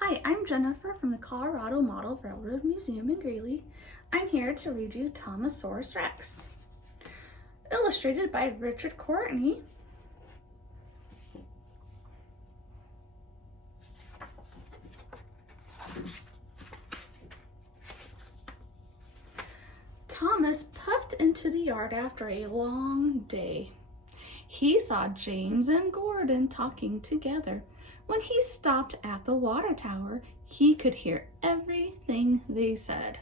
Hi, I'm Jennifer from the Colorado Model Railroad Museum in Greeley. I'm here to read you Thomas-saurus Rex, illustrated by Richard Courtney. Thomas puffed into the yard after a long day. He saw James and Gordon talking together. When he stopped at the water tower, he could hear everything they said.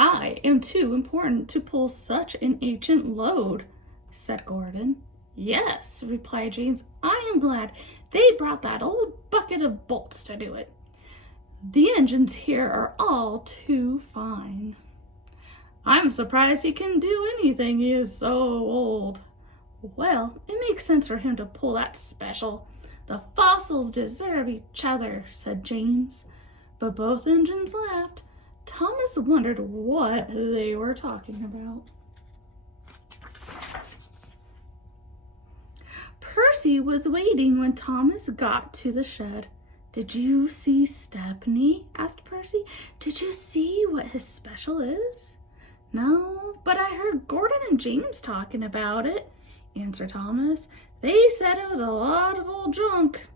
"I am too important to pull such an ancient load," said Gordon. "Yes," replied James, "I am glad they brought that old bucket of bolts to do it. The engines here are all too fine." "I'm surprised he can do anything. He is so old." "Well, it makes sense for him to pull that special. The fossils deserve each other," said James. But both engines laughed. Thomas wondered what they were talking about. Percy was waiting when Thomas got to the shed. "Did you see Stepney?" asked Percy. "Did you see what his special is?" "No, but I heard Gordon and James talking about it," answered Thomas. "They said it was a lot of old junk."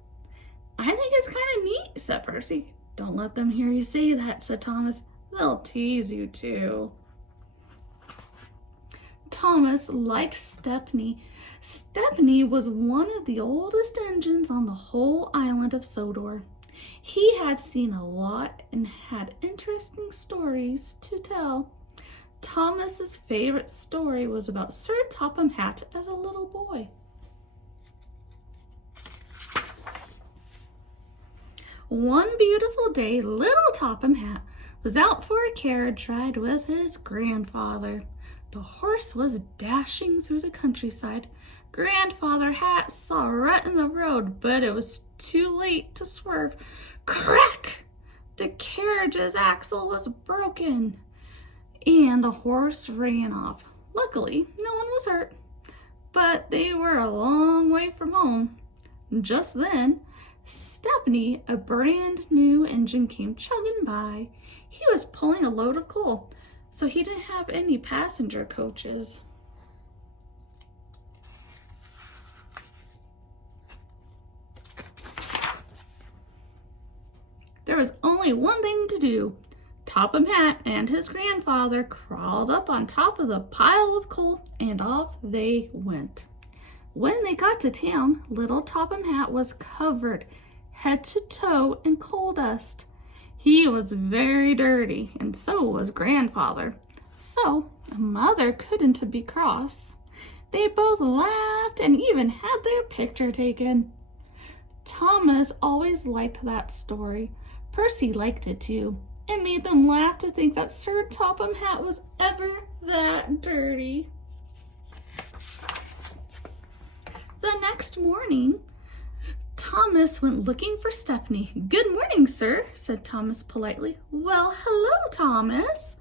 "I think it's kind of neat," said Percy. "Don't let them hear you say that," said Thomas. "They'll tease you too." Thomas liked Stepney. Stepney was one of the oldest engines on the whole island of Sodor. He had seen a lot and had interesting stories to tell. Thomas's favorite story was about Sir Topham Hatt as a little boy. One beautiful day, little Topham Hatt was out for a carriage ride with his grandfather. The horse was dashing through the countryside. Grandfather Hatt saw a rut in the road, but it was too late to swerve. Crack! The carriage's axle was broken, and the horse ran off. Luckily, no one was hurt, but they were a long way from home. Just then, Stepney, a brand new engine, came chugging by. He was pulling a load of coal, so he didn't have any passenger coaches. There was only one thing to do. Topham Hatt and his grandfather crawled up on top of the pile of coal, and off they went. When they got to town, little Topham Hatt was covered head to toe in coal dust. He was very dirty, and so was grandfather. So mother couldn't be cross. They both laughed and even had their picture taken. Thomas always liked that story. Percy liked it too. It made them laugh to think that Sir Topham Hatt was ever that dirty. The next morning, Thomas went looking for Stepney. "Good morning, sir," said Thomas politely. "Well, hello, Thomas,"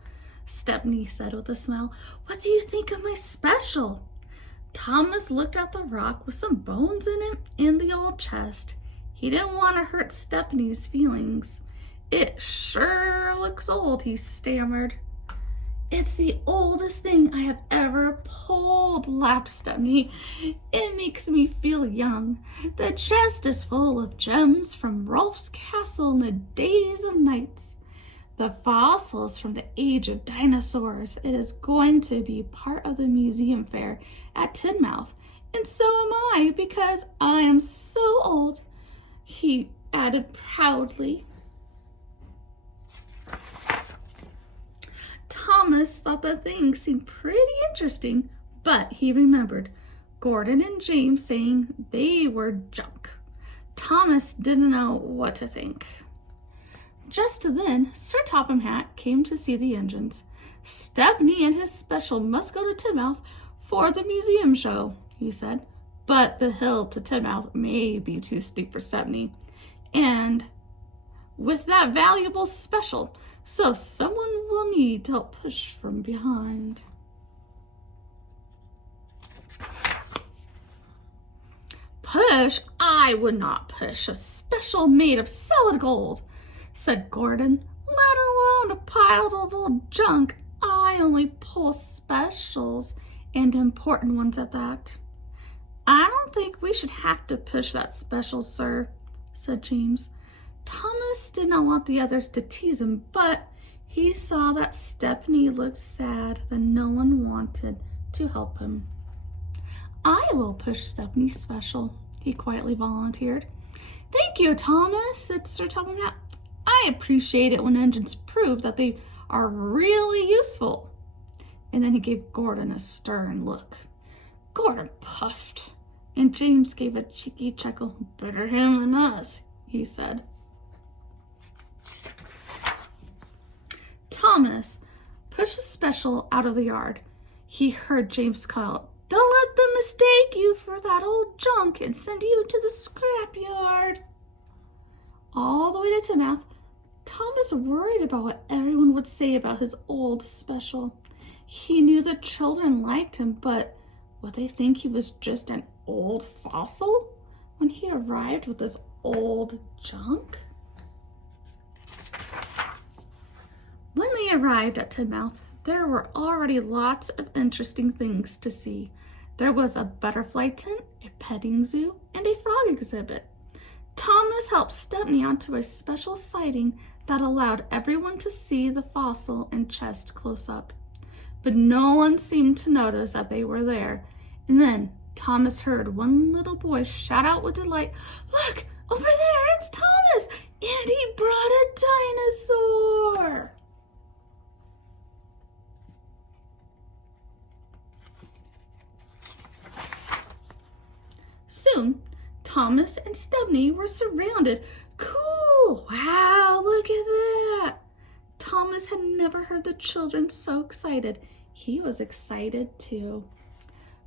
Stepney said with a smile. "What do you think of my special?" Thomas looked at the rock with some bones in it in the old chest. He didn't want to hurt Stepney's feelings. "It sure looks old," he stammered. "It's the oldest thing I have ever pulled," laughed Stepney. "It makes me feel young. The chest is full of gems from Rolf's castle in the days of knights. The fossils from the age of dinosaurs. It is going to be part of the museum fair at Tidmouth. And so am I, because I am so old," he added proudly. Thomas thought the thing seemed pretty interesting, but he remembered Gordon and James saying they were junk. Thomas didn't know what to think. Just then, Sir Topham Hatt came to see the engines. "Stepney and his special must go to Tidmouth for the museum show," he said. "But the hill to Tidmouth may be too steep for Stepney, and with that valuable special, so someone will need to help push from behind." Push? I would not push a special made of solid gold, said Gordon, let alone a pile of old junk. I only pull specials, and important ones at that. I don't think we should have to push that special, sir, said James. Thomas did not want the others to tease him, but he saw that Stepney looked sad, that no one wanted to help him. I will push Stepney's special, he quietly volunteered. Thank you, Thomas, said Sir Topham Hatt. I appreciate it when engines prove that they are really useful. And then he gave Gordon a stern look. Gordon puffed, and James gave a cheeky chuckle. Better him than us, he said. Thomas pushed the special out of the yard. He heard James call, don't let them mistake you for that old junk and send you to the scrapyard. All the way to Timoth, Thomas worried about what everyone would say about his old special. He knew the children liked him, but would they think he was just an old fossil when he arrived with this old junk? When they arrived at Timoth, there were already lots of interesting things to see. There was a butterfly tent, a petting zoo, and a frog exhibit. Thomas helped Stepney onto a special siding that allowed everyone to see the fossil and chest close up. But no one seemed to notice that they were there. And then Thomas heard one little boy shout out with delight, Look, over there, it's Thomas! And he brought a dinosaur! Soon, Thomas and Stepney were surrounded. Cool! Wow, look at that! Thomas had never heard the children so excited. He was excited too.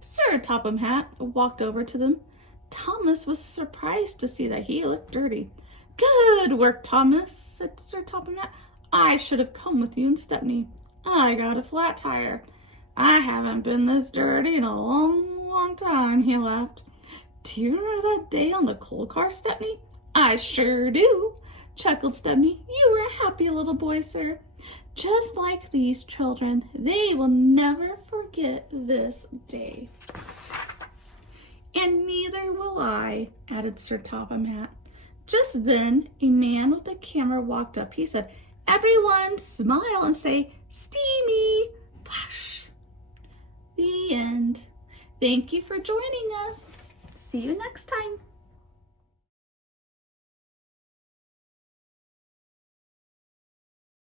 Sir Topham Hatt walked over to them. Thomas was surprised to see that he looked dirty. Good work, Thomas, said Sir Topham Hatt. I should have come with you and Stepney. I got a flat tire. I haven't been this dirty in a long, long time, he laughed. Do you remember that day on the coal car, Stepney? I sure do, chuckled Stepney. You were a happy little boy, sir. Just like these children, they will never forget this day. And neither will I, added Sir Topham Hatt. Just then, a man with a camera walked up. He said, Everyone smile and say, Steamy! Flash. The end. Thank you for joining us. See you next time.